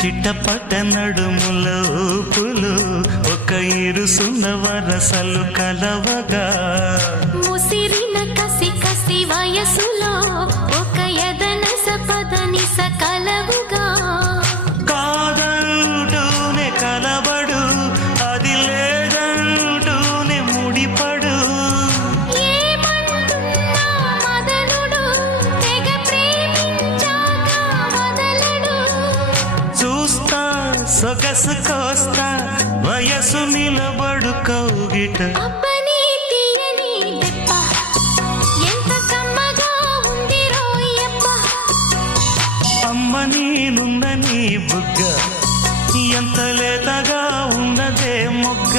చిట్టపట్ట నడుముల ఊపులు ఒక ఇరుసున్న వరసలు కలవగా ముసిరిన కసి కసి వయసులో ఒక యదన సపదని సకలవుగా కాదంటూనే కలబడు అది లేదంటూనే ముడిపడు ఏమంటున్నా మదనుడు తెగ ప్రేమించాక వదలడు చూస్తా సొగసు కోస్తా వయసు నిలబడు కౌగిట అబ్బని తీయని దెబ్బ ఎంత కమ్మగా ఉంది రోయప్ప అమ్మ నేనున్న నీ బుగ్గ ఎంత లేతగా ఉన్నదే మొగ్గ